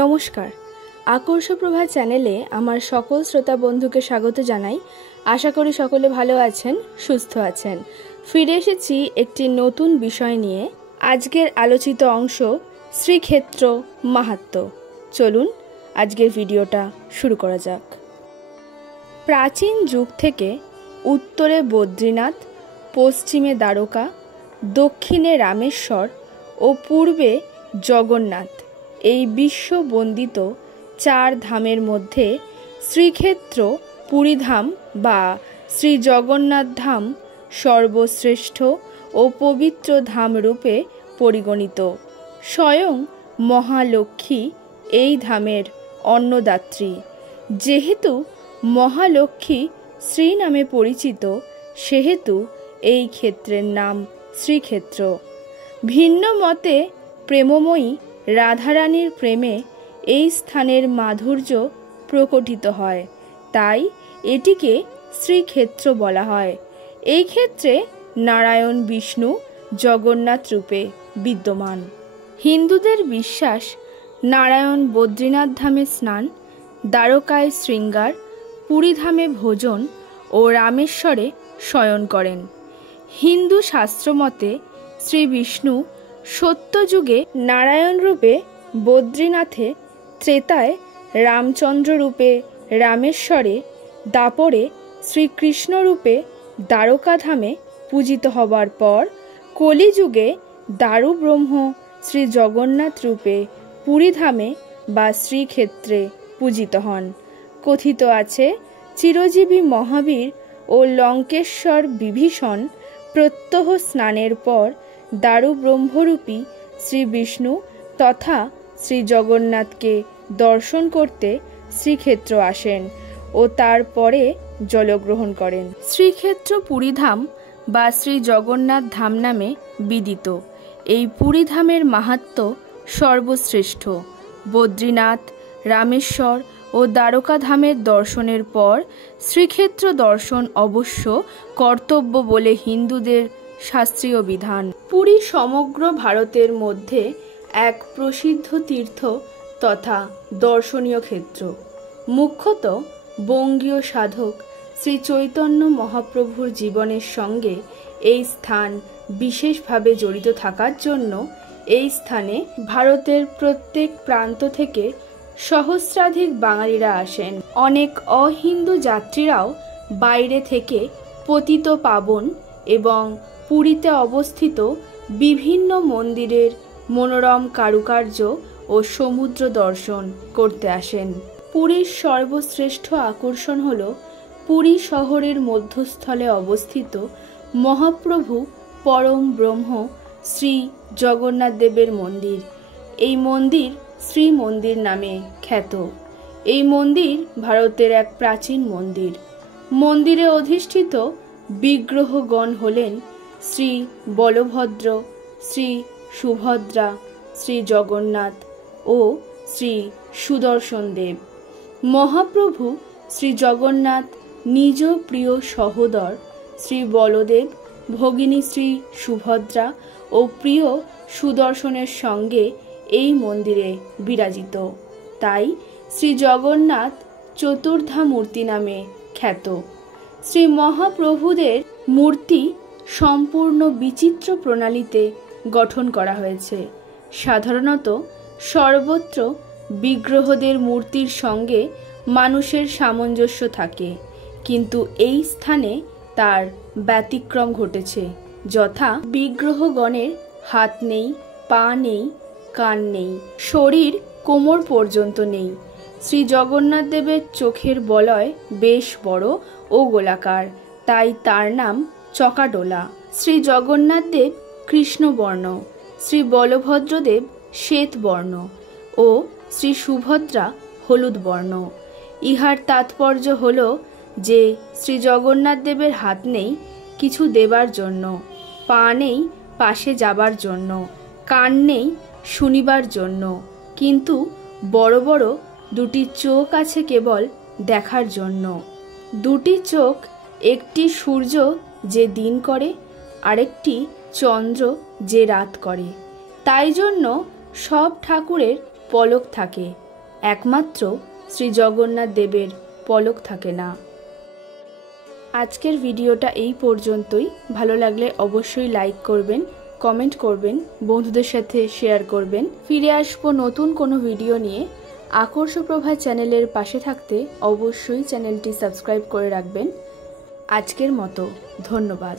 নমস্কার, আকর্ষ প্রভা চ্যানেলে আমার সকল শ্রোতা বন্ধুকে স্বাগত জানাই। আশা করি সকলে ভালো আছেন, সুস্থ আছেন। ফিরে এসেছি একটি নতুন বিষয় নিয়ে। আজকের আলোচিত অংশ শ্রীক্ষেত্র মাহাত্ম্য। চলুন আজকের ভিডিওটা শুরু করা যাক। প্রাচীন যুগ থেকে উত্তরে বদ্রীনাথ, পশ্চিমে দ্বারকা, দক্ষিণে রামেশ্বর ও পূর্বে জগন্নাথ, এই বিশ্ববন্দিত চার ধামের মধ্যে শ্রীক্ষেত্র পুরীধাম বা শ্রী জগন্নাথ ধাম সর্বশ্রেষ্ঠ ও পবিত্র ধাম রূপে পরিগণিত। স্বয়ং মহালক্ষ্মী এই ধামের অন্নদাত্রী। যেহেতু মহালক্ষ্মী শ্রী নামে পরিচিত, সেহেতু এই ক্ষেত্রের নাম শ্রীক্ষেত্র। ভিন্ন মতে প্রেমময়ী রাধারানীর প্রেমে এই স্থানের মাধুর্য প্রকটিত হয়, তাই এটিকে শ্রীক্ষেত্র বলা হয়। এই ক্ষেত্রে নারায়ণ বিষ্ণু জগন্নাথ রূপে বিদ্যমান। হিন্দুদের বিশ্বাস, নারায়ণ বদ্রীনাথ ধামে স্নান, দ্বারকায় শৃঙ্গার, পুরীধামে ভোজন ও রামেশ্বরে শয়ন করেন। হিন্দু শাস্ত্রমতে শ্রী বিষ্ণু সত্যযুগে নারায়ণ রূপে বদ্রীনাথে, ত্রেতায় রামচন্দ্র রূপে রামেশ্বরে, দ্বাপরে শ্রীকৃষ্ণ রূপে দ্বারকাধামে পূজিত হবার পর কলিযুগে দারু ব্রহ্ম শ্রী জগন্নাথ রূপে পুরীধামে বা শ্রীক্ষেত্রে পূজিত হন। কথিত আছে, চিরজীবী মহাবীর ও লঙ্কেশ্বর বিভীষণ প্রত্যহ স্নানের পর দারু ব্রহ্মরূপী শ্রী বিষ্ণু তথা শ্রী জগন্নাথকে দর্শন করতে শ্রীক্ষেত্র আসেন ও তারপরে জলগ্রহণ করেন। শ্রীক্ষেত্র পুরীধাম বা শ্রী জগন্নাথ ধাম নামে বিদিত। এই পুরীধামের মাহাত্ম্য সর্বশ্রেষ্ঠ। বদ্রীনাথ, রামেশ্বর ও দ্বারকা ধামের দর্শনের পর শ্রীক্ষেত্র দর্শন অবশ্য কর্তব্য বলে হিন্দুদের শাস্ত্রীয় বিধান। পুরী সমগ্র ভারতের মধ্যে এক প্রসিদ্ধ তীর্থ তথা দর্শনীয় ক্ষেত্র। মুখ্যত বঙ্গীয় সাধক শ্রী চৈতন্য মহাপ্রভুর জীবনের সঙ্গে এই স্থান বিশেষভাবে জড়িত থাকার জন্য এই স্থানে ভারতের প্রত্যেক প্রান্ত থেকে সহস্রাধিক বাঙালিরা আসেন। অনেক অহিন্দু যাত্রীরাও বাইরে থেকে পতিত পাবন এবং পুরীতে অবস্থিত বিভিন্ন মন্দিরের মনোরম কারুকার্য ও সমুদ্র দর্শন করতে আসেন। পুরীর সর্বশ্রেষ্ঠ আকর্ষণ হল পুরী শহরের মধ্যস্থলে অবস্থিত মহাপ্রভু পরম ব্রহ্ম শ্রী জগন্নাথ দেবের মন্দির। এই মন্দির শ্রী মন্দির নামে খ্যাত। এই মন্দির ভারতের এক প্রাচীন মন্দির। মন্দিরে অধিষ্ঠিত বিগ্রহগণ হলেন শ্রী বলভদ্র, শ্রী সুভদ্রা, শ্রী জগন্নাথ ও শ্রী সুদর্শন দেব। মহাপ্রভু শ্রী জগন্নাথ নিজ প্রিয় সহোদর শ্রী বলদেব, ভগিনী শ্রী সুভদ্রা ও প্রিয় সুদর্শনের সঙ্গে এই মন্দিরে বিরাজিত। তাই শ্রী জগন্নাথ চতুর্ধা মূর্তি নামে খ্যাত। শ্রী মহাপ্রভুদের মূর্তি সম্পূর্ণ বিচিত্র প্রণালীতে গঠন করা হয়েছে। সাধারণত সর্বত্র বিগ্রহদের মূর্তির সঙ্গে মানুষের সামঞ্জস্য থাকে, কিন্তু এই স্থানে তার ব্যতিক্রম ঘটেছে। যথা, বিগ্রহগণের হাত নেই, পা নেই, কান নেই, শরীর কোমর পর্যন্ত নেই। শ্রী জগন্নাথ দেবের চোখের বলয় বেশ বড় ও গোলাকার, তাই তার নাম চকাডোলা। শ্রী জগন্নাথ দেব কৃষ্ণবর্ণ, শ্রী বলভদ্রদেব শ্বেতবর্ণ ও শ্রী সুভদ্রা হলুদ বর্ণ। ইহার তাৎপর্য হল যে শ্রী জগন্নাথ দেবের হাত নেই কিছু দেবার জন্য, পা নেই পাশে যাবার জন্য, কান নেই শুনিবার জন্য, কিন্তু বড় বড় দুটি চোখ আছে কেবল দেখার জন্য। দুটি চোখ, একটি সূর্য যে দিন করে, আরেকটি চন্দ্র যে রাত করে। তাই জন্য সব ঠাকুরের পলক থাকে। একমাত্র শ্রী জগন্নাথ দেবের পলক থাকে না। আজকের ভিডিওটা এই পর্যন্তই। ভালো লাগলে অবশ্যই লাইক করবেন, কমেন্ট করবেন, বন্ধুদের সাথে শেয়ার করবেন। ফিরে আসবো নতুন কোনো ভিডিও নিয়ে। আকর্ষপ্রভা চ্যানেলের পাশে থাকতে অবশ্যই চ্যানেলটি সাবস্ক্রাইব করে রাখবেন। আজকের মতো ধন্যবাদ।